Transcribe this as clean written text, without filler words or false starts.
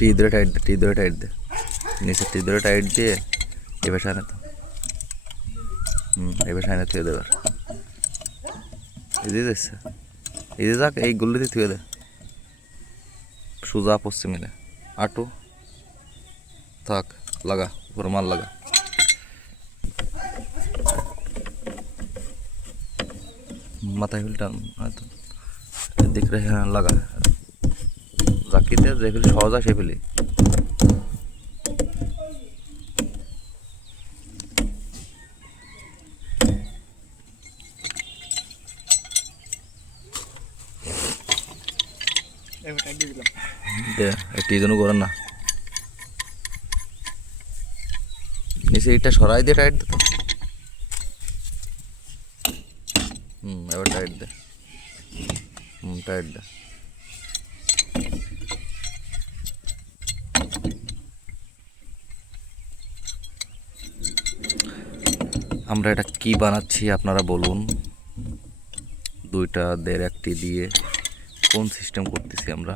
টি ধরে টাইট দে, টি ধরে টাইট দে, নিচে টি ধরে টাইট দিয়ে এবার সামনে তো এবার সামনে থুয়ে দেবার এই যাচ্ছে এই যে যাক এই গুলিতে থুয়ে দে সোজা পশ্চিমে আটু থাক লাগা উপর মাল লাগা মাথায় ফিলটান হয়তো দিক রে হ্যাঁ লাগা জাকিতে যে ফিলি সহজ হয় সে ফিলি দে এটি জন্য করেন না নিচে এটা সরাই দিয়ে টাইট দে তো এবার টাইট দে টাইট দে আমরা এটা কি বানাচ্ছি আপনারা বলুন দুইটা দেড় একটি দিয়ে কোন সিস্টেম করতেছি আমরা